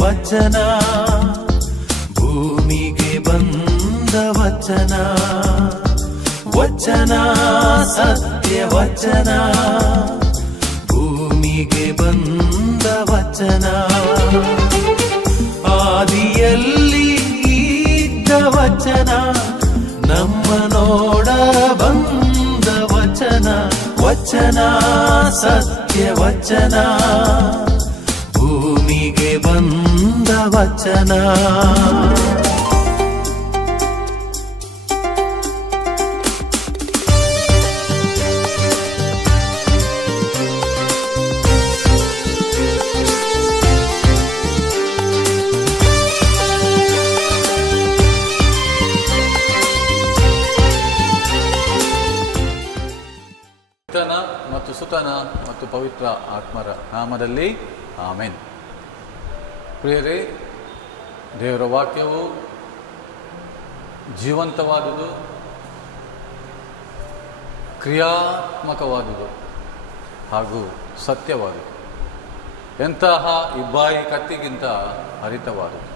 ವಚನ, ಭೂಮಿಗೆ ಬಂದ ವಚನ, ವಚನ ಸತ್ಯ ವಚನ, ಭೂಮಿಗೆ ಬಂದ ವಚನ. ಆದಿಯಲ್ಲಿ ಇದ್ದ ವಚನ, ನಮ್ಮ ನೋಡ ಬಂದ ವಚನ, ವಚನ ಸತ್ಯ ವಚನ, ಭೂಮಿಗೆ ಬಂದ ವಚನ. ಪಿತನ ಮತ್ತು ಸುತನ ಮತ್ತು ಪವಿತ್ರ ಆತ್ಮರ ನಾಮದಲ್ಲಿ ಆಮೆನ್. ಪ್ರಿಯರೇ, ದೇವರ ವಾಕ್ಯವು ಜೀವಂತವಾದುದು, ಕ್ರಿಯಾತ್ಮಕವಾದುದು ಹಾಗೂ ಸತ್ಯವಾದುದು. ಎಂತಹ ಇಬ್ಬಾಯಿ ಕತ್ತಿಗಿಂತ ಹರಿತವಾದುದು.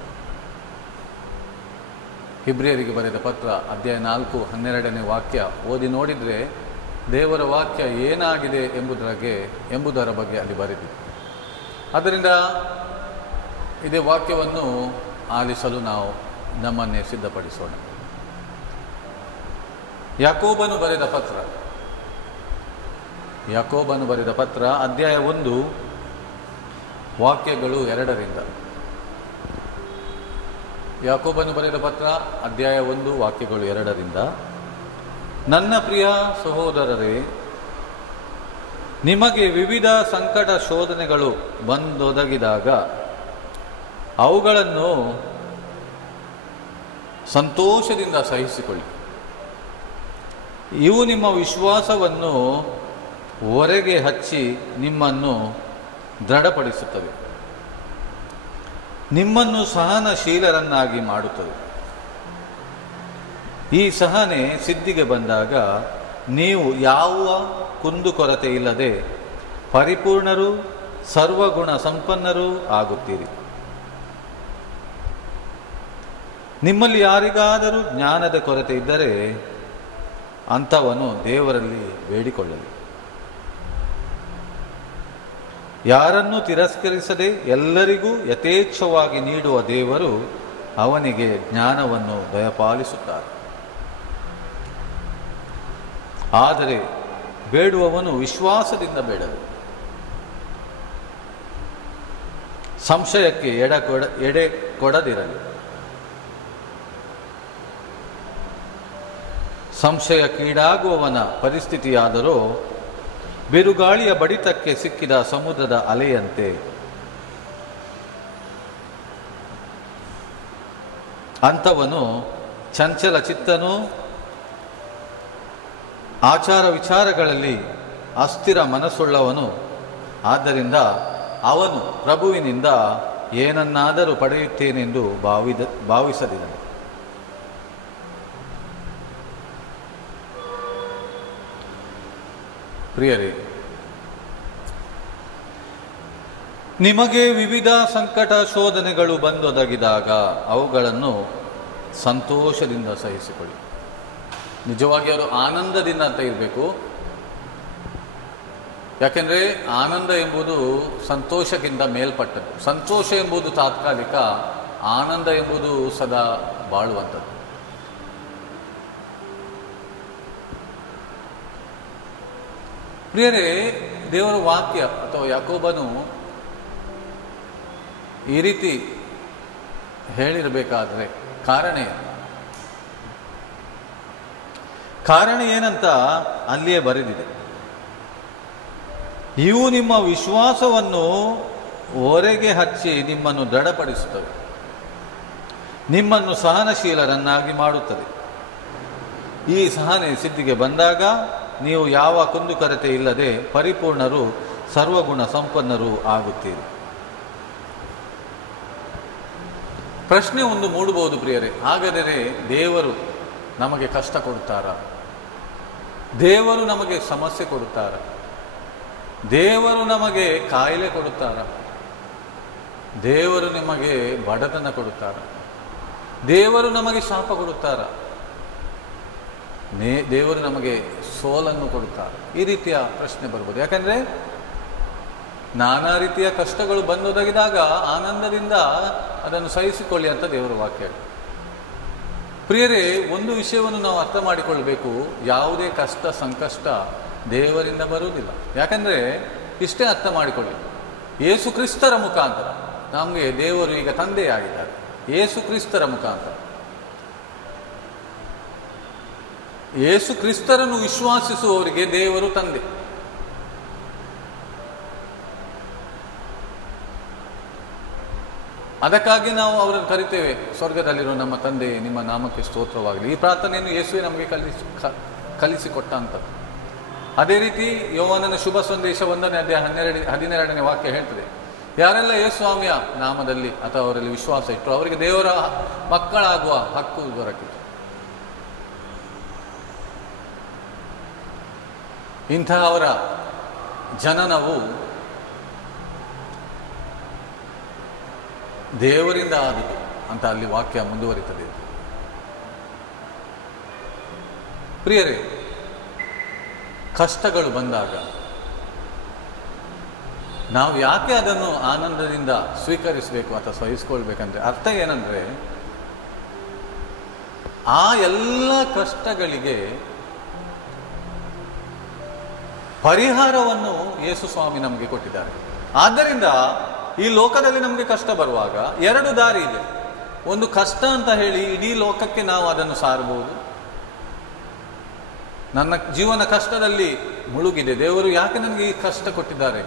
ಇಬ್ರಿಯರಿಗೆ ಬರೆದ ಪತ್ರ ಅಧ್ಯಾಯ 4:12 ವಾಕ್ಯ ಓದಿ ನೋಡಿದರೆ ದೇವರ ವಾಕ್ಯ ಏನಾಗಿದೆ ಎಂಬುದರ ಬಗ್ಗೆ ಅಲ್ಲಿ ಬರೆದಿದೆ. ಆದ್ದರಿಂದ ಇದೇ ವಾಕ್ಯವನ್ನು ಆಲಿಸಲು ನಾವು ನಮ್ಮನ್ನೇ ಸಿದ್ಧಪಡಿಸೋಣ. ಯಾಕೋಬನು ಬರೆದ ಪತ್ರ ಅಧ್ಯಾಯ 1 ವಾಕ್ಯಗಳು 2. ಯಾಕೋಬನು ಬರೆದ ಪತ್ರ ಅಧ್ಯಾಯ 1 ವಾಕ್ಯಗಳು 2. ನನ್ನ ಪ್ರಿಯ ಸಹೋದರರೇ, ನಿಮಗೆ ವಿವಿಧ ಸಂಕಟ ಶೋಧನೆಗಳು ಬಂದೊದಗಿದಾಗ ಅವುಗಳನ್ನು ಸಂತೋಷದಿಂದ ಸಹಿಸಿಕೊಳ್ಳಿ. ಇವು ನಿಮ್ಮ ವಿಶ್ವಾಸವನ್ನು ಹೊರಗೆ ಹಚ್ಚಿ ನಿಮ್ಮನ್ನು ದೃಢಪಡಿಸುತ್ತವೆ, ನಿಮ್ಮನ್ನು ಸಹನಶೀಲರನ್ನಾಗಿ ಮಾಡುತ್ತದೆ. ಈ ಸಹನೆ ಸಿದ್ಧಿಗೆ ಬಂದಾಗ ನೀವು ಯಾವ ಕುಂದುಕೊರತೆ ಇಲ್ಲದೆ ಪರಿಪೂರ್ಣರು, ಸರ್ವಗುಣ ಸಂಪನ್ನರೂ ಆಗುತ್ತೀರಿ. ನಿಮ್ಮಲ್ಲಿ ಯಾರಿಗಾದರೂ ಜ್ಞಾನದ ಕೊರತೆ ಇದ್ದರೆ ಅಂಥವನು ದೇವರಲ್ಲಿ ಬೇಡಿಕೊಳ್ಳಲಿ. ಯಾರನ್ನೂ ತಿರಸ್ಕರಿಸದೆ ಎಲ್ಲರಿಗೂ ಯಥೇಚ್ಛವಾಗಿ ನೀಡುವ ದೇವರು ಅವನಿಗೆ ಜ್ಞಾನವನ್ನು ದಯಪಾಲಿಸುತ್ತಾರೆ. ಆದರೆ ಬೇಡುವವನು ವಿಶ್ವಾಸದಿಂದ ಬೇಡಲು, ಸಂಶಯಕ್ಕೆ ಎಡೆ ಕೊಡದಿರಲಿ. ಸಂಶಯಕ್ಕೀಡಾಗುವವನ ಪರಿಸ್ಥಿತಿಯಾದರೂ ಬಿರುಗಾಳಿಯ ಬಡಿತಕ್ಕೆ ಸಿಕ್ಕಿದ ಸಮುದ್ರದ ಅಲೆಯಂತೆ. ಅಂಥವನು ಚಂಚಲ ಚಿತ್ತನೂ ಆಚಾರ ವಿಚಾರಗಳಲ್ಲಿ ಅಸ್ಥಿರ ಮನಸ್ಸುಳ್ಳವನು. ಆದ್ದರಿಂದ ಅವನು ಪ್ರಭುವಿನಿಂದ ಏನನ್ನಾದರೂ ಪಡೆಯುತ್ತೇನೆಂದು ಭಾವಿಸದಿರನು. ಪ್ರಿಯರೇ, ನಿಮಗೆ ವಿವಿಧ ಸಂಕಟ ಶೋಧನೆಗಳು ಬಂದೊದಗಿದಾಗ ಅವುಗಳನ್ನು ಸಂತೋಷದಿಂದ ಸಹಿಸಿಕೊಳ್ಳಿ. ನಿಜವಾಗಿ ಅವರು ಆನಂದದಿಂದ ಅಂತ ಇರಬೇಕು. ಯಾಕೆಂದರೆ ಆನಂದ ಎಂಬುದು ಸಂತೋಷಕ್ಕಿಂತ ಮೇಲ್ಪಟ್ಟದ್ದು. ಸಂತೋಷ ಎಂಬುದು ತಾತ್ಕಾಲಿಕ, ಆನಂದ ಎಂಬುದು ಸದಾ ಬಾಳುವಂಥದ್ದು. ಪ್ರಿಯರೇ, ದೇವರ ವಾಕ್ಯ ಅಥವಾ ಯಾಕೋಬನು ಈ ರೀತಿ ಹೇಳಿರಬೇಕಾದ್ರೆ ಕಾರಣ ಏನಂತ ಅಲ್ಲಿಯೇ ಬರೆದಿದೆ. ಇವು ನಿಮ್ಮ ವಿಶ್ವಾಸವನ್ನು ಹೊರಗೆ ಹಚ್ಚಿ ನಿಮ್ಮನ್ನು ದೃಢಪಡಿಸುತ್ತವೆ, ನಿಮ್ಮನ್ನು ಸಹನಶೀಲರನ್ನಾಗಿ ಮಾಡುತ್ತದೆ. ಈ ಸಹನೆ ಸಿದ್ಧಿಗೆ ಬಂದಾಗ ನೀವು ಯಾವ ಕುಂದುಕೊರತೆ ಇಲ್ಲದೆ ಪರಿಪೂರ್ಣರು, ಸರ್ವಗುಣ ಸಂಪನ್ನರೂ ಆಗುತ್ತೀರಿ. ಪ್ರಶ್ನೆ ಒಂದು ಮೂಡಬಹುದು ಪ್ರಿಯರೇ, ಹಾಗಾದರೆ ದೇವರು ನಮಗೆ ಕಷ್ಟ ಕೊಡುತ್ತಾರಾ? ದೇವರು ನಮಗೆ ಸಮಸ್ಯೆ ಕೊಡುತ್ತಾರಾ? ದೇವರು ನಮಗೆ ಕಾಯಿಲೆ ಕೊಡುತ್ತಾರಾ? ದೇವರು ನಿಮಗೆ ಬಡತನ ಕೊಡುತ್ತಾರ? ದೇವರು ನಮಗೆ ಶಾಪ ಕೊಡುತ್ತಾರ? ದೇವರು ನಮಗೆ ಸೋಲನ್ನು ಕೊಡುತ್ತಾರೆ? ಈ ರೀತಿಯ ಪ್ರಶ್ನೆ ಬರ್ಬೋದು. ಯಾಕಂದರೆ ನಾನಾ ರೀತಿಯ ಕಷ್ಟಗಳು ಬಂದೊದಗಿದಾಗ ಆನಂದದಿಂದ ಅದನ್ನು ಸಹಿಸಿಕೊಳ್ಳಿ ಅಂತ ದೇವರ ವಾಕ್ಯ. ಪ್ರಿಯರೇ, ಒಂದು ವಿಷಯವನ್ನು ನಾವು ಅರ್ಥ ಮಾಡಿಕೊಳ್ಬೇಕು, ಯಾವುದೇ ಕಷ್ಟ ಸಂಕಷ್ಟ ದೇವರಿಂದ ಬರುವುದಿಲ್ಲ. ಯಾಕಂದರೆ ಇಷ್ಟೇ ಅರ್ಥ ಮಾಡಿಕೊಳ್ಳಿ, ಯೇಸು ಕ್ರಿಸ್ತರ ಮುಖಾಂತರ ನಮಗೆ ದೇವರು ಈಗ ತಂದೆಯಾಗಿದ್ದಾರೆ. ಯೇಸು ಕ್ರಿಸ್ತರ ಮುಖಾಂತರ, ಯೇಸು ಕ್ರಿಸ್ತರನ್ನು ವಿಶ್ವಾಸಿಸುವವರಿಗೆ ದೇವರು ತಂದೆ. ಅದಕ್ಕಾಗಿ ನಾವು ಅವರನ್ನು ಕರಿತೇವೆ, ಸ್ವರ್ಗದಲ್ಲಿರೋ ನಮ್ಮ ತಂದೆ ನಿಮ್ಮ ನಾಮಕ್ಕೆ ಸ್ತೋತ್ರವಾಗಲಿ. ಈ ಪ್ರಾರ್ಥನೆಯನ್ನು ಯೇಸುವೆ ನಮಗೆ ಕಲಿಸಿಕೊಟ್ಟಂಥದ್ದು. ಅದೇ ರೀತಿ ಯೋಹಾನನ ಶುಭ ಸಂದೇಶ 1ನೇ ಅಧ್ಯಾಯ 12ನೇ ವಾಕ್ಯ ಹೇಳ್ತದೆ, ಯಾರೆಲ್ಲ ಯೇಸು ಸ್ವಾಮಿಯ ನಾಮದಲ್ಲಿ ಅಥವಾ ಅವರಲ್ಲಿ ವಿಶ್ವಾಸ ಇಟ್ಟರು ಅವರಿಗೆ ದೇವರ ಮಕ್ಕಳಾಗುವ ಹಕ್ಕು ದೊರಕಿತು. ಇಂತಹ ಅವರ ಜನನವು ದೇವರಿಂದ ಆದುದು ಅಂತ ಅಲ್ಲಿ ವಾಕ್ಯ ಮುಂದುವರಿತದೆ. ಪ್ರಿಯರೇ, ಕಷ್ಟಗಳು ಬಂದಾಗ ನಾವು ಯಾಕೆ ಅದನ್ನು ಆನಂದದಿಂದ ಸ್ವೀಕರಿಸಬೇಕು ಅಥವಾ ಸಹಿಸ್ಕೊಳ್ಬೇಕಂದ್ರೆ ಅರ್ಥ ಏನಂದ್ರೆ, ಆ ಎಲ್ಲ ಕಷ್ಟಗಳಿಗೆ ಪರಿಹಾರವನ್ನು ಯೇಸು ಸ್ವಾಮಿ ನಮಗೆ ಕೊಟ್ಟಿದ್ದಾರೆ. ಆದ್ದರಿಂದ ಈ ಲೋಕದಲ್ಲಿ ನಮಗೆ ಕಷ್ಟ ಬರುವಾಗ 2 ದಾರಿ ಇದೆ. ಒಂದು, ಕಷ್ಟ ಅಂತ ಹೇಳಿ ಇಡೀ ಲೋಕಕ್ಕೆ ನಾವು ಅದನ್ನು ಸಾರಬಹುದು. ನನ್ನ ಜೀವನ ಕಷ್ಟದಲ್ಲಿ ಮುಳುಗಿದೆ, ದೇವರು ಯಾಕೆ ನನಗೆ ಈ ಕಷ್ಟ ಕೊಟ್ಟಿದ್ದಾರೆ,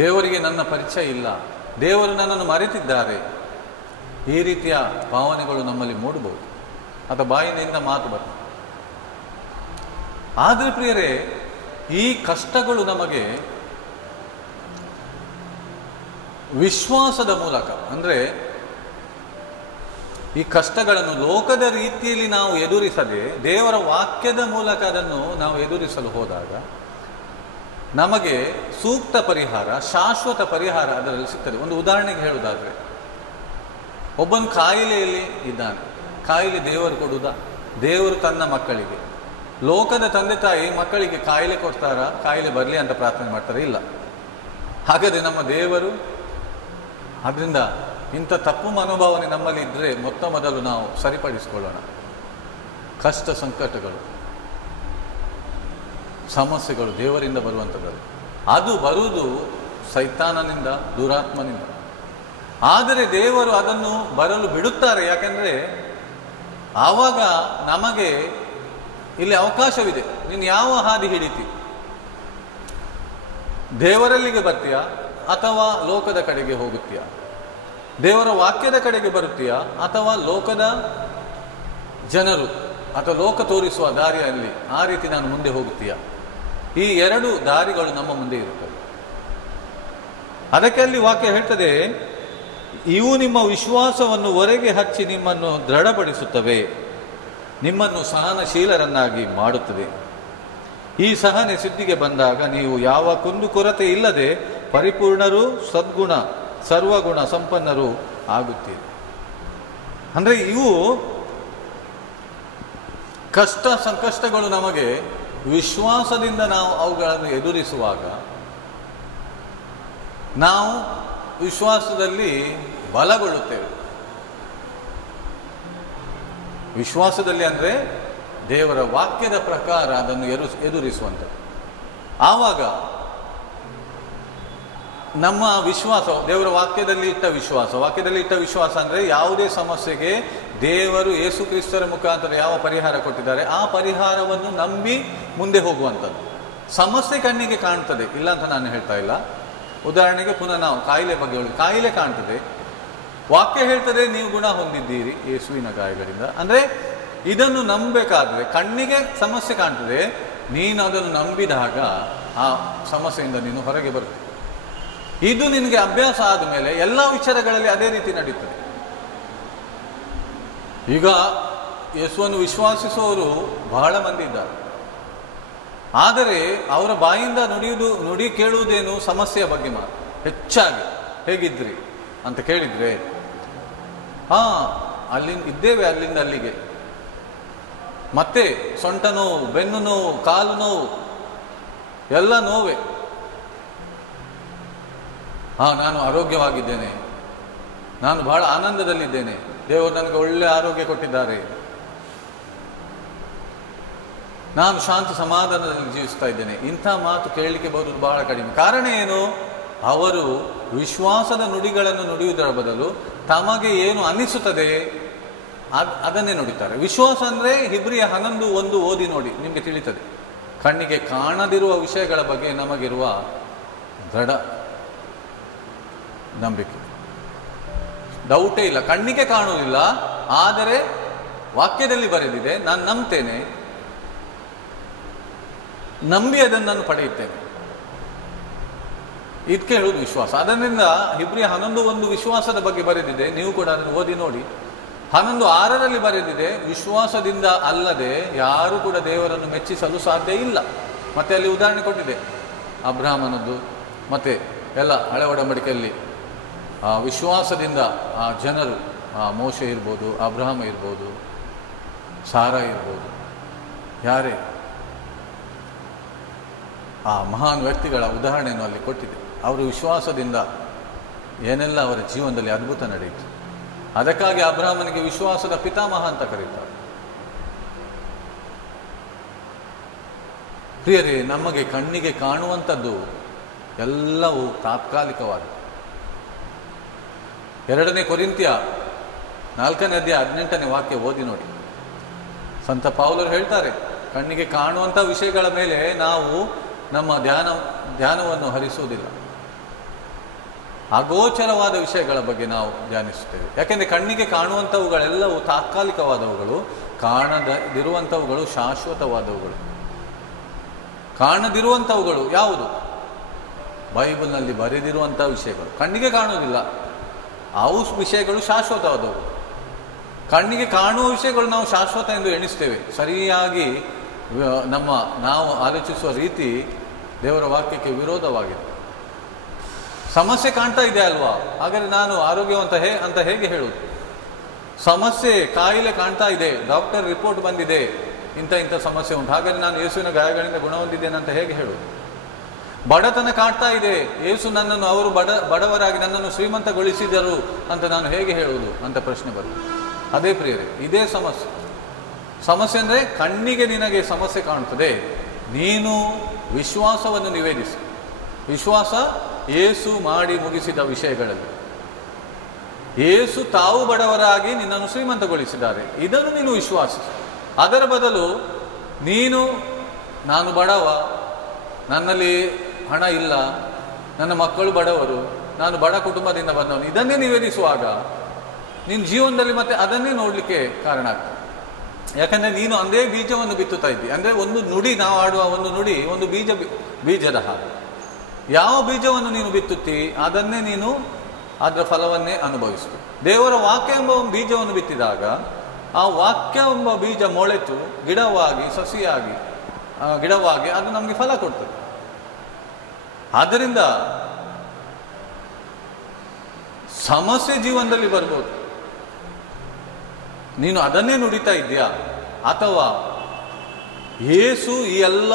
ದೇವರಿಗೆ ನನ್ನ ಪರಿಚಯ ಇಲ್ಲ, ದೇವರು ನನ್ನನ್ನು ಮರೆತಿದ್ದಾರೆ, ಈ ರೀತಿಯ ಭಾವನೆಗಳು ನಮ್ಮಲ್ಲಿ ಮೂಡಬಹುದು ಅಥವಾ ಬಾಯಿನಿಂದ ಮಾತು ಬರ್ತದೆ. ಆದರೆ ಪ್ರಿಯರೇ, ಈ ಕಷ್ಟಗಳು ನಮಗೆ ವಿಶ್ವಾಸದ ಮೂಲಕ, ಅಂದರೆ ಈ ಕಷ್ಟಗಳನ್ನು ಲೋಕದ ರೀತಿಯಲ್ಲಿ ನಾವು ಎದುರಿಸದೆ ದೇವರ ವಾಕ್ಯದ ಮೂಲಕ ಅದನ್ನು ನಾವು ಎದುರಿಸಲು ಹೋದಾಗ ನಮಗೆ ಸೂಕ್ತ ಪರಿಹಾರ, ಶಾಶ್ವತ ಪರಿಹಾರ ಅದರಲ್ಲಿ ಸಿಗ್ತದೆ. ಒಂದು ಉದಾಹರಣೆಗೆ ಹೇಳುವುದಾದರೆ, ಒಬ್ಬನು ಕಾಯಿಲೆಯಲ್ಲಿ ಇದ್ದಾನೆ. ಕಾಯಿಲೆ ದೇವರು ಕೊಡುವುದಾ? ದೇವರು ತನ್ನ ಮಕ್ಕಳಿಗೆ, ಲೋಕದ ತಂದೆ ತಾಯಿ ಮಕ್ಕಳಿಗೆ ಕಾಯಿಲೆ ಕೊಡ್ತಾರಾ? ಕಾಯಿಲೆ ಬರಲಿ ಅಂತ ಪ್ರಾರ್ಥನೆ ಮಾಡ್ತಾರೆ? ಇಲ್ಲ. ಹಾಗಾದರೆ ನಮ್ಮ ದೇವರು? ಆದ್ದರಿಂದ ಇಂಥ ತಪ್ಪು ಮನೋಭಾವನೆ ನಮ್ಮಲ್ಲಿ ಇದ್ದರೆ ಮೊದಲು ನಾವು ಸರಿಪಡಿಸಿಕೊಳ್ಳೋಣ. ಕಷ್ಟ ಸಂಕಟಗಳು ಸಮಸ್ಯೆಗಳು ದೇವರಿಂದ ಬರುವಂಥದ್ದು, ಅದು ಬರುವುದು ಸೈತಾನನಿಂದ, ದುರಾತ್ಮನಿಂದ. ಆದರೆ ದೇವರು ಅದನ್ನು ಬರಲು ಬಿಡುತ್ತಾರೆ. ಯಾಕೆಂದರೆ ಆವಾಗ ನಮಗೆ ಇಲ್ಲಿ ಅವಕಾಶವಿದೆ. ನೀನು ಯಾವ ಹಾದಿ ಹಿಡಿತಿ? ದೇವರಲ್ಲಿಗೆ ಬರ್ತೀಯಾ ಅಥವಾ ಲೋಕದ ಕಡೆಗೆ ಹೋಗುತ್ತೀಯಾ? ದೇವರ ವಾಕ್ಯದ ಕಡೆಗೆ ಬರುತ್ತೀಯಾ ಅಥವಾ ಲೋಕದ ಜನರು ಅಥವಾ ಲೋಕ ತೋರಿಸುವ ದಾರಿಯಲ್ಲಿ ಆ ರೀತಿ ನಾನು ಮುಂದೆ ಹೋಗುತ್ತೀಯಾ? ಈ 2 ದಾರಿಗಳು ನಮ್ಮ ಮುಂದೆ ಇರುತ್ತವೆ. ಅದಕ್ಕೆ ಅಲ್ಲಿ ವಾಕ್ಯ ಹೇಳ್ತದೆ, ಇವು ನಿಮ್ಮ ವಿಶ್ವಾಸವನ್ನು ಹೊರಗೆ ಹಚ್ಚಿ ನಿಮ್ಮನ್ನು ದೃಢಪಡಿಸುತ್ತವೆ, ನಿಮ್ಮನ್ನು ಸಹನಶೀಲರನ್ನಾಗಿ ಮಾಡುತ್ತದೆ. ಈ ಸಹನೆ ಸಿದ್ಧಿಗೆ ಬಂದಾಗ ನೀವು ಯಾವ ಕುಂದುಕೊರತೆ ಇಲ್ಲದೆ ಪರಿಪೂರ್ಣರು, ಸದ್ಗುಣ ಸರ್ವಗುಣ ಸಂಪನ್ನರು ಆಗುತ್ತೀರಿ. ಅಂದರೆ ಇವು ಕಷ್ಟ ಸಂಕಷ್ಟಗಳು ನಮಗೆ ವಿಶ್ವಾಸದಿಂದ ನಾವು ಅವುಗಳನ್ನು ಎದುರಿಸುವಾಗ ನಾವು ವಿಶ್ವಾಸದಲ್ಲಿ ಬಲಗೊಳ್ಳುತ್ತೇವೆ. ವಿಶ್ವಾಸದಲ್ಲಿ ಅಂದರೆ ದೇವರ ವಾಕ್ಯದ ಪ್ರಕಾರ ಅದನ್ನು ಎದುರಿಸುವಂಥದ್ದು. ಆವಾಗ ನಮ್ಮ ವಿಶ್ವಾಸ, ದೇವರ ವಾಕ್ಯದಲ್ಲಿ ಇಟ್ಟ ವಿಶ್ವಾಸ ಅಂದರೆ ಯಾವುದೇ ಸಮಸ್ಯೆಗೆ ದೇವರು ಯೇಸು ಕ್ರಿಸ್ತರ ಮುಖಾಂತರ ಯಾವ ಪರಿಹಾರ ಕೊಟ್ಟಿದ್ದಾರೆ ಆ ಪರಿಹಾರವನ್ನು ನಂಬಿ ಮುಂದೆ ಹೋಗುವಂಥದ್ದು. ಸಮಸ್ಯೆ ಕಣ್ಣಿಗೆ ಕಾಣ್ತದೆ, ಇಲ್ಲ ಅಂತ ನಾನು ಹೇಳ್ತಾ ಇಲ್ಲ. ಉದಾಹರಣೆಗೆ ಪುನಃ ನಾವು ಕಾಯಿಲೆ ಬಗ್ಗೆ ಕಾಯಿಲೆ ಕಾಣ್ತದೆ, ವಾಕ್ಯ ಹೇಳ್ತದೆ ನೀವು ಗುಣ ಹೊಂದಿದ್ದೀರಿ ಯೇಸುವಿನ ಗಾಯಗಳಿಂದ. ಅಂದರೆ ಇದನ್ನು ನಂಬಬೇಕಾದ್ರೆ ಕಣ್ಣಿಗೆ ಸಮಸ್ಯೆ ಕಾಣ್ತದೆ, ನೀನು ಅದನ್ನು ನಂಬಿದಾಗ ಆ ಸಮಸ್ಯೆಯಿಂದ ನೀನು ಹೊರಗೆ ಬರುತ್ತೆ. ಇದು ನಿನಗೆ ಅಭ್ಯಾಸ ಆದಮೇಲೆ ಎಲ್ಲ ವಿಚಾರಗಳಲ್ಲಿ ಅದೇ ರೀತಿ ನಡೀತದೆ. ಈಗ ಯೇಸುವನ್ನು ವಿಶ್ವಾಸಿಸುವವರು ಬಹಳ ಮಂದಿ ಇದ್ದಾರೆ. ಆದರೆ ಅವರ ಬಾಯಿಂದ ನುಡಿ ಕೇಳುವುದೇನು? ಸಮಸ್ಯೆಯ ಬಗ್ಗೆ ಮಾತ್ರ. ಹೆಚ್ಚಾಗಿ ಹೇಗಿದ್ರಿ ಅಂತ ಕೇಳಿದರೆ ಅಲ್ಲಿಂದ ಇದ್ದೇವೆ, ಅಲ್ಲಿಂದ ಅಲ್ಲಿಗೆ. ಮತ್ತೆ ಸೊಂಟ ನೋವು, ಬೆನ್ನು ನೋವು, ಕಾಲು ನೋವು, ಎಲ್ಲ ನೋವೇ. ನಾನು ಆರೋಗ್ಯವಾಗಿದ್ದೇನೆ, ನಾನು ಬಹಳ ಆನಂದದಲ್ಲಿದ್ದೇನೆ, ದೇವರು ನನಗೆ ಒಳ್ಳೆ ಆರೋಗ್ಯ ಕೊಟ್ಟಿದ್ದಾರೆ, ನಾನು ಶಾಂತಿ ಸಮಾಧಾನದಲ್ಲಿ ಜೀವಿಸ್ತಾ ಇದ್ದೇನೆ. ಇಂಥ ಮಾತು ಕೇಳಲಿಕ್ಕೆ ಬರುವುದು ಬಹಳ ಕಡಿಮೆ. ಕಾರಣ ಏನು? ಅವರು ವಿಶ್ವಾಸದ ನುಡಿಗಳನ್ನು ನುಡಿಯುವುದರ ಬದಲು ತಮಗೆ ಏನು ಅನ್ನಿಸುತ್ತದೆ ಅದನ್ನೇ ನುಡಿತಾರೆ. ವಿಶ್ವಾಸ ಅಂದರೆ ಹಿಬ್ರಿಯ 11:1 ಓದಿ ನೋಡಿ, ನಿಮಗೆ ತಿಳಿತದೆ. ಕಣ್ಣಿಗೆ ಕಾಣದಿರುವ ವಿಷಯಗಳ ಬಗ್ಗೆ ನಮಗಿರುವ ದೃಢ ನಂಬಿಕೆ, ಡೌಟೇ ಇಲ್ಲ. ಕಣ್ಣಿಗೆ ಕಾಣುವುದಿಲ್ಲ, ಆದರೆ ವಾಕ್ಯದಲ್ಲಿ ಬರೆದಿದೆ, ನಾನು ನಂಬ್ತೇನೆ, ನಂಬಿ ಅದನ್ನು ನಾನು ಪಡೆಯುತ್ತೇನೆ. ಇದಕ್ಕೆ ಹೇಳುವುದು ವಿಶ್ವಾಸ. ಅದರಿಂದ ಹಿಬ್ರಿಯ 11:1 ವಿಶ್ವಾಸದ ಬಗ್ಗೆ ಬರೆದಿದೆ, ನೀವು ಕೂಡ ಅದನ್ನು ಓದಿ ನೋಡಿ. 11:6 ಬರೆದಿದೆ, ವಿಶ್ವಾಸದಿಂದ ಅಲ್ಲದೆ ಯಾರು ಕೂಡ ದೇವರನ್ನು ಮೆಚ್ಚಿಸಲು ಸಾಧ್ಯ ಇಲ್ಲ. ಮತ್ತೆ ಅಲ್ಲಿ ಉದಾಹರಣೆ ಕೊಟ್ಟಿದೆ ಅಬ್ರಹಾಮನದ್ದು, ಮತ್ತೆ ಎಲ್ಲ ಹಳೆ ಒಡಂಬಡಿಕೆಯಲ್ಲಿ ವಿಶ್ವಾಸದಿಂದ ಆ ಜನರು, ಮೋಶೆ ಇರ್ಬೋದು, ಅಬ್ರಹಾಮ ಇರ್ಬೋದು, ಸಾರಾ ಇರ್ಬೋದು, ಯಾರೇ ಆ ಮಹಾನ್ ವ್ಯಕ್ತಿಗಳ ಉದಾಹರಣೆಯನ್ನು ಅಲ್ಲಿ ಕೊಟ್ಟಿದೆ. ಅವರು ವಿಶ್ವಾಸದಿಂದ ಏನೆಲ್ಲ ಅವರ ಜೀವನದಲ್ಲಿ ಅದ್ಭುತ ನಡೆಯಿತು. ಅದಕ್ಕಾಗಿ ಅಬ್ರಹಾಮನಿಗೆ ವಿಶ್ವಾಸದ ಪಿತಾಮಹ ಅಂತ ಕರೀತಾರೆ. ಪ್ರಿಯರೇ, ನಮಗೆ ಕಣ್ಣಿಗೆ ಕಾಣುವಂಥದ್ದು ಎಲ್ಲವೂ ತಾತ್ಕಾಲಿಕವಾದ. 2 ಕೊರಿಂಥ್ಯ 4:18 ವಾಕ್ಯ ಓದಿ ನೋಡಿ. ಸಂತ ಪೌಲರು ಹೇಳ್ತಾರೆ, ಕಣ್ಣಿಗೆ ಕಾಣುವಂಥ ವಿಷಯಗಳ ಮೇಲೆ ನಾವು ನಮ್ಮ ಧ್ಯಾನವನ್ನು ಹರಿಸುವುದಿಲ್ಲ, ಅಗೋಚರವಾದ ವಿಷಯಗಳ ಬಗ್ಗೆ ನಾವು ಧ್ಯಾನಿಸುತ್ತೇವೆ. ಯಾಕೆಂದರೆ ಕಣ್ಣಿಗೆ ಕಾಣುವಂಥವುಗಳೆಲ್ಲವೂ ತಾತ್ಕಾಲಿಕವಾದವುಗಳು, ಕಾಣದಿರುವಂಥವುಗಳು ಶಾಶ್ವತವಾದವುಗಳು. ಕಾಣದಿರುವಂಥವುಗಳು ಯಾವುದು? ಬೈಬಲ್ನಲ್ಲಿ ಬರೆದಿರುವಂಥ ವಿಷಯಗಳು. ಕಣ್ಣಿಗೆ ಕಾಣುವುದಿಲ್ಲ, ಅವು ವಿಷಯಗಳು ಶಾಶ್ವತವಾದವುಗಳು. ಕಣ್ಣಿಗೆ ಕಾಣುವ ವಿಷಯಗಳು ನಾವು ಶಾಶ್ವತ ಎಂದು ಎಣಿಸ್ತೇವೆ. ಸರಿಯಾಗಿ ನಾವು ಆಲೋಚಿಸುವ ರೀತಿ ದೇವರ ವಾಕ್ಯಕ್ಕೆ ವಿರೋಧವಾಗಿದೆ. ಸಮಸ್ಯೆ ಕಾಣ್ತಾ ಇದೆ ಅಲ್ವಾ, ಹಾಗಾದರೆ ನಾನು ಆರೋಗ್ಯವಂತ ಅಂತ ಹೇಗೆ ಹೇಳುವುದು? ಸಮಸ್ಯೆ, ಕಾಯಿಲೆ ಕಾಣ್ತಾ ಇದೆ, ಡಾಕ್ಟರ್ ರಿಪೋರ್ಟ್ ಬಂದಿದೆ, ಇಂಥ ಸಮಸ್ಯೆ ಉಂಟು, ಹಾಗಾದರೆ ನಾನು ಯೇಸುವಿನ ಗಾಯಗಳಿಂದ ಗುಣ ಹೊಂದಿದ್ದೇನೆ ಅಂತ ಹೇಗೆ ಹೇಳುವುದು? ಬಡತನ ಕಾಡ್ತಾ ಇದೆ, ಯೇಸು ನನ್ನನ್ನು, ಅವರು ಬಡವರಾಗಿ ನನ್ನನ್ನು ಶ್ರೀಮಂತಗೊಳಿಸಿದರು ಅಂತ ನಾನು ಹೇಗೆ ಹೇಳುವುದು ಅಂತ ಪ್ರಶ್ನೆ ಬರುತ್ತೆ. ಅದೇ ಪ್ರಿಯರೇ, ಇದೇ ಸಮಸ್ಯೆ ಅಂದರೆ ಕಣ್ಣಿಗೆ ನಿನಗೆ ಸಮಸ್ಯೆ ಕಾಣುತ್ತದೆ, ನೀನು ವಿಶ್ವಾಸವನ್ನು ನಿವೇದಿಸಿ. ವಿಶ್ವಾಸ ಯೇಸು ಮಾಡಿ ಮುಗಿಸಿದ ವಿಷಯಗಳಲ್ಲಿ. ಯೇಸು ತಾವು ಬಡವರಾಗಿ ನಿನ್ನನ್ನು ಶ್ರೀಮಂತಗೊಳಿಸಿದ್ದಾರೆ, ಇದನ್ನು ನೀನು ವಿಶ್ವಾಸಿಸಿ. ಅದರ ಬದಲು ನಾನು ಬಡವ, ನನ್ನಲ್ಲಿ ಹಣ ಇಲ್ಲ, ನನ್ನ ಮಕ್ಕಳು ಬಡವರು, ನಾನು ಬಡ ಕುಟುಂಬದಿಂದ ಬಂದವನು, ಇದನ್ನೇ ನಿವೇದಿಸುವಾಗ ನಿನ್ನ ಜೀವನದಲ್ಲಿ ಮತ್ತೆ ಅದನ್ನೇ ನೋಡಲಿಕ್ಕೆ ಕಾರಣ ಆಗ್ತದೆ. ಯಾಕಂದರೆ ನೀನು ಅಂದೇ ಬೀಜವನ್ನು ಬಿತ್ತುತ್ತಾ ಇದ್ದಿ. ಅಂದರೆ ಒಂದು ನುಡಿ, ನಾವು ಆಡುವ ಒಂದು ನುಡಿ ಒಂದು ಬೀಜದ ಹಾಗೆ. ಯಾವ ಬೀಜವನ್ನು ನೀನು ಬಿತ್ತುತ್ತಿ ಅದನ್ನೇ ನೀನು ಅದರ ಫಲವನ್ನೇ ಅನುಭವಿಸ್ತು. ದೇವರ ವಾಕ್ಯ ಎಂಬ ಬೀಜವನ್ನು ಬಿತ್ತಿದಾಗ ಆ ವಾಕ್ಯ ಎಂಬ ಬೀಜ ಮೊಳೆತು ಗಿಡವಾಗಿ, ಸಸಿಯಾಗಿ, ಗಿಡವಾಗಿ ಅದು ನಮಗೆ ಫಲ ಕೊಡ್ತದೆ. ಆದ್ದರಿಂದ ಸಮಸ್ಯೆ ಜೀವನದಲ್ಲಿ ಬರ್ಬೋದು, ನೀನು ಅದನ್ನೇ ನುಡಿತಾ ಇದ್ದೀಯಾ? ಅಥವಾ ಯೇಸು ಈ ಎಲ್ಲ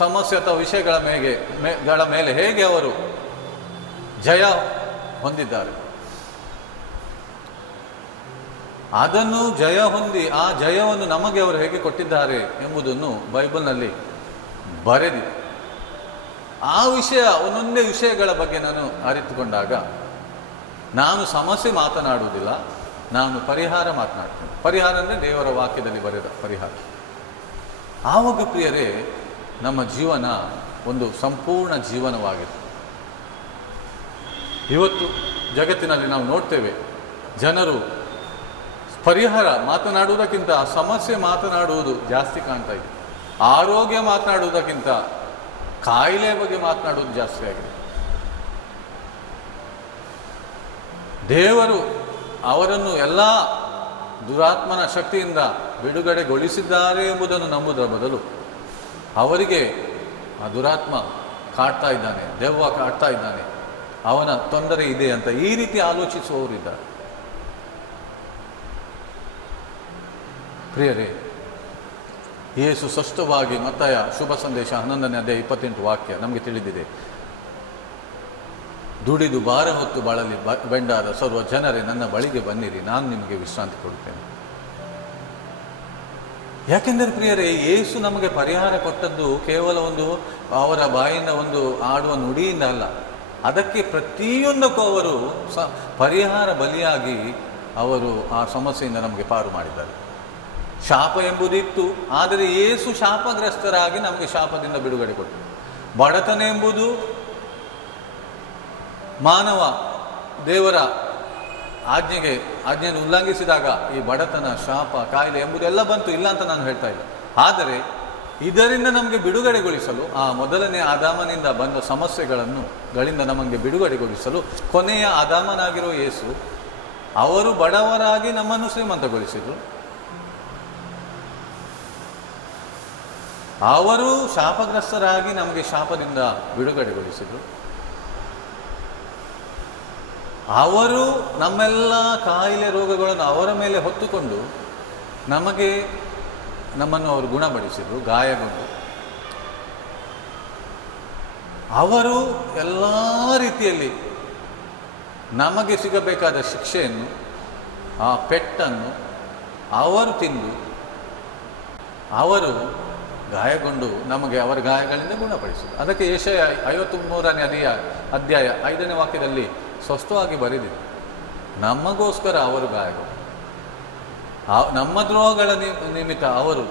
ಸಮಸ್ಯೆ ಅಥವಾ ವಿಷಯಗಳ ಮೇಲೆ ಹೇಗೆ ಅವರು ಜಯ ಹೊಂದಿದ್ದಾರೆ, ಅದನ್ನು ಜಯ ಹೊಂದಿ ಆ ಜಯವನ್ನು ನಮಗೆ ಅವರು ಹೇಗೆ ಕೊಟ್ಟಿದ್ದಾರೆ ಎಂಬುದನ್ನು ಬೈಬಲ್ನಲ್ಲಿ ಬರೆದಿದೆ. ಆ ಒಂದೊಂದೇ ವಿಷಯಗಳ ಬಗ್ಗೆ ನಾನು ಅರಿತುಕೊಂಡಾಗ ನಾನು ಸಮಸ್ಯೆ ಮಾತನಾಡುವುದಿಲ್ಲ, ನಾನು ಪರಿಹಾರ ಮಾತನಾಡ್ತೇನೆ. ಪರಿಹಾರ ಅಂದರೆ ದೇವರ ವಾಕ್ಯದಲ್ಲಿ ಬರೆದ ಪರಿಹಾರ. ಆವಾಗ ಪ್ರಿಯರೇ, ನಮ್ಮ ಜೀವನ ಒಂದು ಸಂಪೂರ್ಣ ಜೀವನವಾಗಿದೆ. ಇವತ್ತು ಜಗತ್ತಿನಲ್ಲಿ ನಾವು ನೋಡ್ತೇವೆ, ಜನರು ಪರಿಹಾರ ಮಾತನಾಡುವುದಕ್ಕಿಂತ ಸಮಸ್ಯೆ ಮಾತನಾಡುವುದು ಜಾಸ್ತಿ ಕಾಣ್ತಾ ಇದೆ. ಆರೋಗ್ಯ ಮಾತನಾಡುವುದಕ್ಕಿಂತ ಕಾಯಿಲೆ ಬಗ್ಗೆ ಮಾತನಾಡುವುದು ಜಾಸ್ತಿ ಆಗಿದೆ. ದೇವರು ಅವರನ್ನು ಎಲ್ಲ ದುರಾತ್ಮನ ಶಕ್ತಿಯಿಂದ ಬಿಡುಗಡೆಗೊಳಿಸಿದ್ದಾರೆ ಎಂಬುದನ್ನು ನಂಬುವುದರ ಬದಲು ಅವರಿಗೆ ಆ ದುರಾತ್ಮ ಕಾಡ್ತಾ ಇದ್ದಾನೆ, ದೆವ್ವ ಕಾಡ್ತಾ ಇದ್ದಾನೆ, ಅವನ ತೊಂದರೆ ಇದೆ ಅಂತ ಈ ರೀತಿ ಆಲೋಚಿಸುವವರಿದ್ದಾರೆ. ಪ್ರಿಯರೇ, ಯೇಸು ಸ್ಪಷ್ಟವಾಗಿ ಮತ್ತಾಯ ಶುಭ ಸಂದೇಶ 11ನೇ ಅಧ್ಯಾಯ 28 ವಾಕ್ಯ ನಮಗೆ ತಿಳಿದಿದೆ. ದುಡಿದು ಭಾರ ಹೊತ್ತು ಬಾಳಲಿ ಬೆಂಡಾದ ಸರ್ವ ಜನರೇ ನನ್ನ ಬಳಿಗೆ ಬನ್ನಿರಿ, ನಾನು ನಿಮಗೆ ವಿಶ್ರಾಂತಿ ಕೊಡುತ್ತೇನೆ. ಯಾಕೆಂದರೆ ಪ್ರಿಯರೇ, ಯೇಸು ನಮಗೆ ಪರಿಹಾರ ಕೊಟ್ಟದ್ದು ಕೇವಲ ಒಂದು ಅವರ ಬಾಯಿಂದ ಒಂದು ಆಡುವ ನುಡಿಯಿಂದ ಅಲ್ಲ. ಅದಕ್ಕೆ ಪ್ರತಿಯೊಂದಕ್ಕೂ ಅವರು ಪರಿಹಾರ ಬಲಿಯಾಗಿ ಅವರು ಆ ಸಮಸ್ಯೆಯಿಂದ ನಮಗೆ ಪಾರು ಮಾಡಿದ್ದಾರೆ. ಶಾಪ ಎಂಬುದಿತ್ತು, ಆದರೆ ಯೇಸು ಶಾಪಗ್ರಸ್ತರಾಗಿ ನಮಗೆ ಶಾಪದಿಂದ ಬಿಡುಗಡೆ ಕೊಟ್ಟರು. ಬಡತನ ಎಂಬುದು ಮಾನವ ದೇವರ ಆಜ್ಞೆಯನ್ನು ಉಲ್ಲಂಘಿಸಿದಾಗ ಈ ಬಡತನ, ಶಾಪ, ಕಾಯಿಲೆ ಎಂಬುದೆಲ್ಲ ಬಂತು, ಇಲ್ಲ ಅಂತ ನಾನು ಹೇಳ್ತಾ ಇಲ್ಲ. ಆದರೆ ಇದರಿಂದ ನಮಗೆ ಬಿಡುಗಡೆಗೊಳಿಸಲು, ಆ ಮೊದಲನೇ ಆದಾಮನಿಂದ ಬಂದ ಸಮಸ್ಯೆಗಳಿಂದ ನಮಗೆ ಬಿಡುಗಡೆಗೊಳಿಸಲು ಕೊನೆಯ ಆದಾಮನಾಗಿರೋ ಯೇಸು ಅವರು ಬಡವರಾಗಿ ನಮ್ಮನ್ನು ಶ್ರೀಮಂತಗೊಳಿಸಿದರು. ಅವರು ಶಾಪಗ್ರಸ್ತರಾಗಿ ನಮಗೆ ಶಾಪದಿಂದ ಬಿಡುಗಡೆಗೊಳಿಸಿದರು. ಅವರು ನಮ್ಮೆಲ್ಲ ಕಾಯಿಲೆ ರೋಗಗಳನ್ನು ಅವರ ಮೇಲೆ ಹೊತ್ತುಕೊಂಡು ನಮ್ಮನ್ನು ಅವರು ಗುಣಪಡಿಸಿದರು, ಗಾಯಗೊಂಡು. ಅವರು ಎಲ್ಲ ರೀತಿಯಲ್ಲಿ ನಮಗೆ ಸಿಗಬೇಕಾದ ಶಿಕ್ಷೆಯನ್ನು, ಆ ಪೆಟ್ಟನ್ನು ಅವರು ತಿಂದು ಅವರು ಗಾಯಗೊಂಡು ನಮಗೆ ಅವರ ಗಾಯಗಳಿಂದ ಗುಣಪಡಿಸಿದರು. ಅದಕ್ಕೆ ಯೆಶಾಯ 53ನೇ ಅಧ್ಯಾಯ 5ನೇ ವಾಕ್ಯದಲ್ಲಿ ಸ್ಪಷ್ಟವಾಗಿ ಬರೆದಿದೆ, ನಮಗೋಸ್ಕರ ಅವರು ಗಾಯಗೊಂಡು, ನಮ್ಮ ದ್ರೋಹಗಳ ನಿಮಿತ್ತ ಅವರು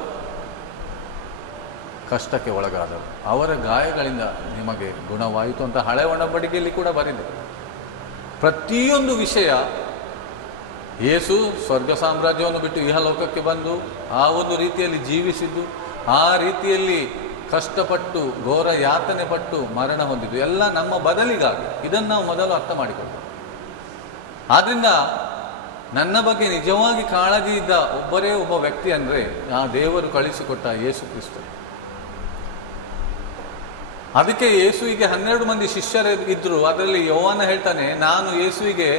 ಕಷ್ಟಕ್ಕೆ ಒಳಗಾದರು, ಅವರ ಗಾಯಗಳಿಂದ ನಿಮಗೆ ಗುಣವಾಯಿತು ಅಂತ ಹಳೆ ಒಡಂಬಡಿಕೆಯಲ್ಲಿ ಕೂಡ ಬರೆದಿದೆ. ಪ್ರತಿಯೊಂದು ವಿಷಯ ಯೇಸು ಸ್ವರ್ಗ ಸಾಮ್ರಾಜ್ಯವನ್ನು ಬಿಟ್ಟು ಇಹಲೋಕಕ್ಕೆ ಬಂದು ಆ ಒಂದು ರೀತಿಯಲ್ಲಿ ಜೀವಿಸಿದ್ದು, ಆ ರೀತಿಯಲ್ಲಿ ಕಷ್ಟಪಟ್ಟು ಘೋರ ಯಾತನೆ ಪಟ್ಟು ಮರಣ ಹೊಂದಿದ್ದು ಎಲ್ಲ ನಮ್ಮ ಬದಲಿಗಾಗಿ. ಇದನ್ನು ನಾವು ಮೊದಲು ಅರ್ಥ ಮಾಡಿಕೊಂಡು, ಆದ್ದರಿಂದ ನನ್ನ ಬಗ್ಗೆ ನಿಜವಾಗಿ ಕಾಳಜಿ ಇದ್ದ ಒಬ್ಬರೇ ಒಬ್ಬ ವ್ಯಕ್ತಿ ಅಂದರೆ ಆ ದೇವರು ಕಳಿಸಿಕೊಟ್ಟ ಯೇಸು ಕ್ರಿಸ್ತ. ಅದಕ್ಕೆ ಯೇಸುವಿಗೆ 12 ಮಂದಿ ಶಿಷ್ಯರು ಇದ್ದರು. ಅದರಲ್ಲಿ ಯೋಹಾನ ಹೇಳ್ತಾನೆ, ನಾನು ಯೇಸುವಿಗೆ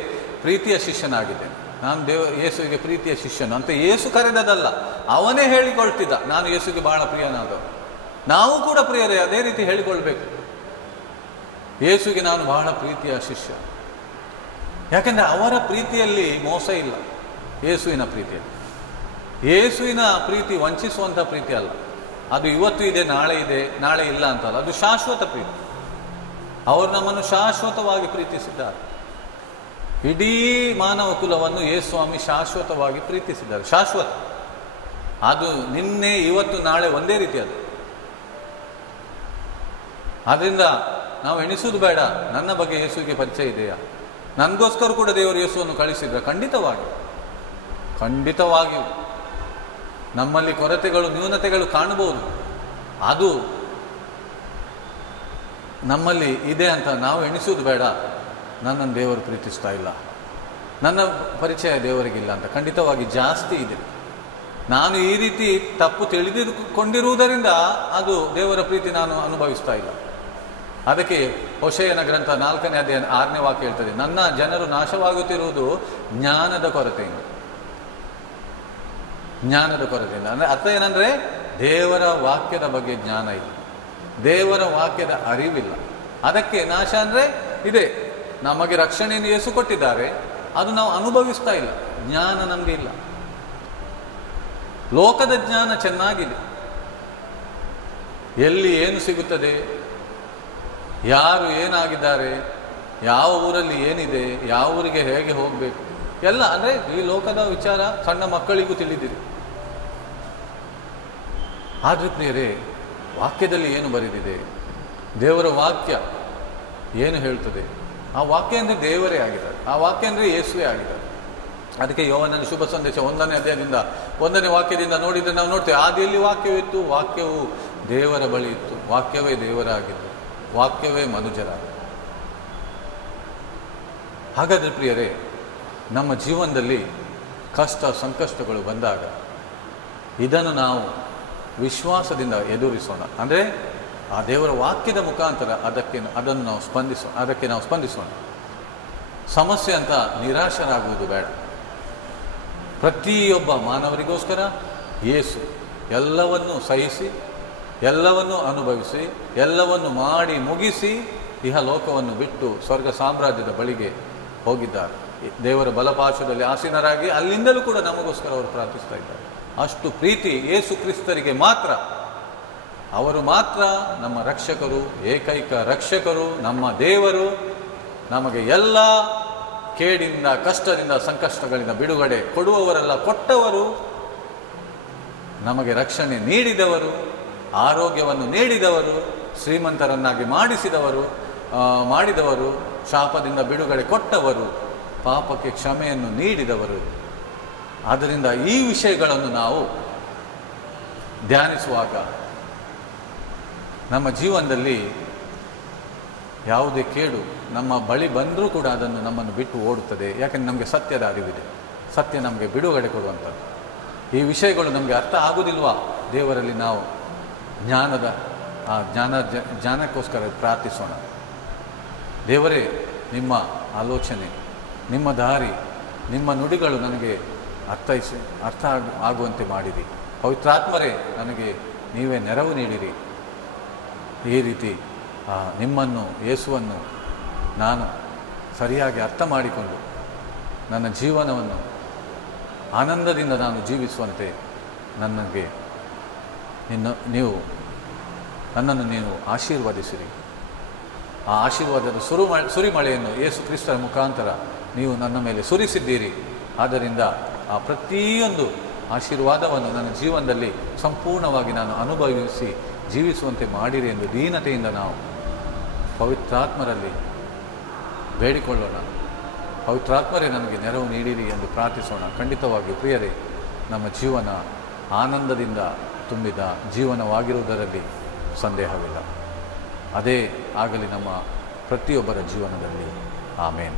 ಪ್ರೀತಿಯ ಶಿಷ್ಯನಾಗಿದ್ದೇನೆ, ನಾನು ಯೇಸುವಿಗೆ ಪ್ರೀತಿಯ ಶಿಷ್ಯನು ಅಂತ. ಯೇಸು ಕರೆದದಲ್ಲ, ಅವನೇ ಹೇಳಿಕೊಳ್ತಿದ್ದ, ನಾನು ಯೇಸುವಿಗೆ ಬಹಳ ಪ್ರಿಯನಾದವ. ನಾವು ಕೂಡ ಪ್ರಿಯರೇ ಅದೇ ರೀತಿ ಹೇಳಿಕೊಳ್ಬೇಕು, ಯೇಸುವಿಗೆ ನಾನು ಬಹಳ ಪ್ರೀತಿಯ ಶಿಷ್ಯ. ಯಾಕೆಂದರೆ ಅವರ ಪ್ರೀತಿಯಲ್ಲಿ ಮೋಸ ಇಲ್ಲ. ಯೇಸುವಿನ ಪ್ರೀತಿಯಲ್ಲಿ, ಯೇಸುವಿನ ಪ್ರೀತಿ ವಂಚಿಸುವಂಥ ಪ್ರೀತಿ ಅಲ್ಲ. ಅದು ಇವತ್ತು ಇದೆ, ನಾಳೆ ಇದೆ, ನಾಳೆ ಇಲ್ಲ ಅಂತಲ್ಲ, ಅದು ಶಾಶ್ವತ ಪ್ರೀತಿ. ಅವರು ನಮ್ಮನ್ನು ಶಾಶ್ವತವಾಗಿ ಪ್ರೀತಿಸಿದ್ದಾರೆ. ಇಡೀ ಮಾನವ ಕುಲವನ್ನು ಯೇಸು ಸ್ವಾಮಿ ಶಾಶ್ವತವಾಗಿ ಪ್ರೀತಿಸಿದ್ದಾರೆ. ಶಾಶ್ವತ, ಅದು ನಿನ್ನೆ ಇವತ್ತು ನಾಳೆ ಒಂದೇ ರೀತಿ. ಅದು ಆದ್ದರಿಂದ ನಾವು ಎಣಿಸುವುದು ಬೇಡ, ನನ್ನ ಬಗ್ಗೆ ಯೇಸುವಿಗೆ ಪರಿಚಯ ಇದೆಯಾ, ನನಗೋಸ್ಕರ ಕೂಡ ದೇವರು ಯೇಸುವನ್ನು ಕಳಿಸಿದ್ರ. ಖಂಡಿತವಾಗಿಯೂ ನಮ್ಮಲ್ಲಿ ಕೊರತೆಗಳು, ನ್ಯೂನತೆಗಳು ಕಾಣಬಹುದು. ಅದು ನಮ್ಮಲ್ಲಿ ಇದೆ ಅಂತ ನಾವು ಎಣಿಸುವುದು ಬೇಡ. ನನ್ನನ್ನು ದೇವರು ಪ್ರೀತಿಸ್ತಾ ಇಲ್ಲ, ನನ್ನ ಪರಿಚಯ ದೇವರಿಗಿಲ್ಲ ಅಂತ. ಖಂಡಿತವಾಗಿ ಜಾಸ್ತಿ ಇದೆ. ನಾನು ಈ ರೀತಿ ತಪ್ಪು ತಿಳಿದುಕೊಂಡಿರುವುದರಿಂದ ಅದು ದೇವರ ಪ್ರೀತಿ ನಾನು ಅನುಭವಿಸ್ತಾ ಇಲ್ಲ. ಅದಕ್ಕೆ ಹೋಶೇಯನ ಗ್ರಂಥ 4ನೇ ಅಧ್ಯಾಯ 6ನೇ ವಾಕ್ಯ ಹೇಳ್ತದೆ, ನನ್ನ ಜನರು ನಾಶವಾಗುತ್ತಿರುವುದು ಜ್ಞಾನದ ಕೊರತೆಯಿಂದ. ಅಂದರೆ ಅರ್ಥ ಏನಂದರೆ, ದೇವರ ವಾಕ್ಯದ ಬಗ್ಗೆ ಜ್ಞಾನ ಇಲ್ಲ, ದೇವರ ವಾಕ್ಯದ ಅರಿವಿಲ್ಲ. ಅದಕ್ಕೆ ನಾಶ ಅಂದರೆ ಇದೆ. ನಮಗೆ ರಕ್ಷಣೆಯನ್ನು ಯೇಸು ಕೊಟ್ಟಿದ್ದಾರೆ, ಅದು ನಾವು ಅನುಭವಿಸ್ತಾ ಇಲ್ಲ. ಜ್ಞಾನ ನಮಗೆ ಇಲ್ಲ. ಲೋಕದ ಜ್ಞಾನ ಚೆನ್ನಾಗಿದೆ, ಎಲ್ಲಿ ಏನು ಸಿಗುತ್ತದೆ, ಯಾರು ಏನಾಗಿದ್ದಾರೆ, ಯಾವ ಊರಲ್ಲಿ ಏನಿದೆ, ಯಾವ ಊರಿಗೆ ಹೇಗೆ ಹೋಗಬೇಕು, ಎಲ್ಲ ಅಂದರೆ ಈ ಲೋಕದ ವಿಚಾರ ಸಣ್ಣ ಮಕ್ಕಳಿಗೂ ತಿಳಿದಿದೆ. ಆದರೆ ಪ್ರಿಯರೇ, ವಾಕ್ಯದಲ್ಲಿ ಏನು ಬರೆದಿದೆ, ದೇವರ ವಾಕ್ಯ ಏನು ಹೇಳ್ತದೆ, ಆ ವಾಕ್ಯ ಅಂದರೆ ದೇವರೇ ಆಗಿದ್ದಾರೆ, ಆ ವಾಕ್ಯ ಅಂದರೆ ಯೇಸುವೇ ಆಗಿದ್ದಾರೆ. ಅದಕ್ಕೆ ಯೋಹಾನನ ಶುಭ ಸಂದೇಶ 1ನೇ ಅಧ್ಯಾಯದಿಂದ 1ನೇ ವಾಕ್ಯದಿಂದ ನೋಡಿದರೆ ನಾವು ನೋಡ್ತೇವೆ, ಆದಿಯಲ್ಲಿ ವಾಕ್ಯವಿತ್ತು, ವಾಕ್ಯವು ದೇವರ ಬಳಿ ಇತ್ತು, ವಾಕ್ಯವೇ ದೇವರಾಗಿದ್ದು, ವಾಕ್ಯವೇ ಮನುಜರಾಗಿದ್ದು. ಹಾಗಾದರೆ ಪ್ರಿಯರೇ, ನಮ್ಮ ಜೀವನದಲ್ಲಿ ಕಷ್ಟ ಸಂಕಷ್ಟಗಳು ಬಂದಾಗ ಇದನ್ನು ನಾವು ವಿಶ್ವಾಸದಿಂದ ಎದುರಿಸೋಣ. ಅಂದರೆ ಆ ದೇವರ ವಾಕ್ಯದ ಮುಖಾಂತರ ಅದಕ್ಕೆ ನಾವು ಸ್ಪಂದಿಸೋಣ. ಸಮಸ್ಯೆ ಅಂತ ನಿರಾಶರಾಗುವುದು ಬೇಡ. ಪ್ರತಿಯೊಬ್ಬ ಮಾನವರಿಗೋಸ್ಕರ ಯೇಸು ಎಲ್ಲವನ್ನೂ ಸಹಿಸಿ, ಎಲ್ಲವನ್ನೂ ಅನುಭವಿಸಿ, ಎಲ್ಲವನ್ನು ಮಾಡಿ ಮುಗಿಸಿ ಇಹಲೋಕವನ್ನು ಬಿಟ್ಟು ಸ್ವರ್ಗ ಸಾಮ್ರಾಜ್ಯದ ಬಳಿಗೆ ಹೋಗಿದ್ದಾರೆ. ದೇವರ ಬಲಪಾರ್ಶ್ವದಲ್ಲಿ ಆಸೀನರಾಗಿ ಅಲ್ಲಿಂದಲೂ ಕೂಡ ನಮಗೋಸ್ಕರ ಅವರು ಪ್ರಾರ್ಥಿಸ್ತಾ ಇದ್ದಾರೆ. ಅಷ್ಟು ಪ್ರೀತಿ ಯೇಸು ಕ್ರಿಸ್ತರಿಗೆ ಮಾತ್ರ. ಅವರು ಮಾತ್ರ ನಮ್ಮ ರಕ್ಷಕರು, ಏಕೈಕ ರಕ್ಷಕರು, ನಮ್ಮ ದೇವರು. ನಮಗೆ ಎಲ್ಲ ಕೇಡಿಂದ, ಕಷ್ಟದಿಂದ, ಸಂಕಷ್ಟಗಳಿಂದ ಬಿಡುಗಡೆ ಕೊಡುವವರೆಲ್ಲ, ಕೊಟ್ಟವರು, ನಮಗೆ ರಕ್ಷಣೆ ನೀಡಿದವರು, ಆರೋಗ್ಯವನ್ನು ನೀಡಿದವರು, ಶ್ರೀಮಂತರನ್ನಾಗಿ ಮಾಡಿದವರು, ಶಾಪದಿಂದ ಬಿಡುಗಡೆ ಕೊಟ್ಟವರು, ಪಾಪಕ್ಕೆ ಕ್ಷಮೆಯನ್ನು ನೀಡಿದವರು. ಆದ್ದರಿಂದ ಈ ವಿಷಯಗಳನ್ನು ನಾವು ಧ್ಯಾನಿಸುವಾಗ ನಮ್ಮ ಜೀವನದಲ್ಲಿ ಯಾವುದೇ ಕೇಡು ನಮ್ಮ ಬಳಿ ಬಂದರೂ ಕೂಡ ಅದನ್ನು ನಮ್ಮನ್ನು ಬಿಟ್ಟು ಓಡುತ್ತದೆ. ಯಾಕೆಂದರೆ ನಮಗೆ ಸತ್ಯದ ಅರಿವಿದೆ. ಸತ್ಯ ನಮಗೆ ಬಿಡುಗಡೆ ಕೊಡುವಂಥದ್ದು. ಈ ವಿಷಯಗಳು ನಮಗೆ ಅರ್ಥ ಆಗುವುದಿಲ್ವಾ? ದೇವರಲ್ಲಿ ನಾವು ಜ್ಞಾನಕ್ಕೋಸ್ಕರ ಪ್ರಾರ್ಥಿಸೋಣ. ದೇವರೇ, ನಿಮ್ಮ ಆಲೋಚನೆ, ನಿಮ್ಮ ದಾರಿ, ನಿಮ್ಮ ನುಡಿಗಳು ನನಗೆ ಅರ್ಥ ಆಗುವಂತೆ ಮಾಡಿರಿ. ಪವಿತ್ರಾತ್ಮರೇ, ನನಗೆ ನೀವೇ ನೆರವು ನೀಡಿರಿ. ಈ ರೀತಿ ನಿಮ್ಮನ್ನು, ಯೇಸುವನ್ನು ನಾನು ಸರಿಯಾಗಿ ಅರ್ಥ ಮಾಡಿಕೊಂಡು ನನ್ನ ಜೀವನವನ್ನು ಆನಂದದಿಂದ ನಾನು ಜೀವಿಸುವಂತೆ ನನ್ನನ್ನು ನೀವು ಆಶೀರ್ವದಿಸಿರಿ. ಆ ಆಶೀರ್ವಾದದ ಸುರಿಮಳೆಯನ್ನು ಯೇಸು ಕ್ರಿಸ್ತರ ಮುಖಾಂತರ ನೀವು ನನ್ನ ಮೇಲೆ ಸುರಿಸಿದ್ದೀರಿ. ಆದ್ದರಿಂದ ಆ ಪ್ರತಿಯೊಂದು ಆಶೀರ್ವಾದವನ್ನು ನನ್ನ ಜೀವನದಲ್ಲಿ ಸಂಪೂರ್ಣವಾಗಿ ನಾನು ಅನುಭವಿಸಿ ಜೀವಿಸುವಂತೆ ಮಾಡಿರಿ ಎಂದು ದೀನತೆಯಿಂದ ನಾವು ಪವಿತ್ರಾತ್ಮರಲ್ಲಿ ಬೇಡಿಕೊಳ್ಳೋಣ. ಪವಿತ್ರಾತ್ಮರೇ, ನನಗೆ ನೆರವು ನೀಡಿರಿ ಎಂದು ಪ್ರಾರ್ಥಿಸೋಣ. ಖಂಡಿತವಾಗಿ ಪ್ರಿಯರೇ, ನಮ್ಮ ಜೀವನ ಆನಂದದಿಂದ ತುಂಬಿದ ಜೀವನವಾಗಿರುವುದರಲ್ಲಿ ಸಂದೇಹವಿಲ್ಲ. ಅದೇ ಆಗಲಿ ನಮ್ಮ ಪ್ರತಿಯೊಬ್ಬರ ಜೀವನದಲ್ಲಿ. ಆಮೇನ್.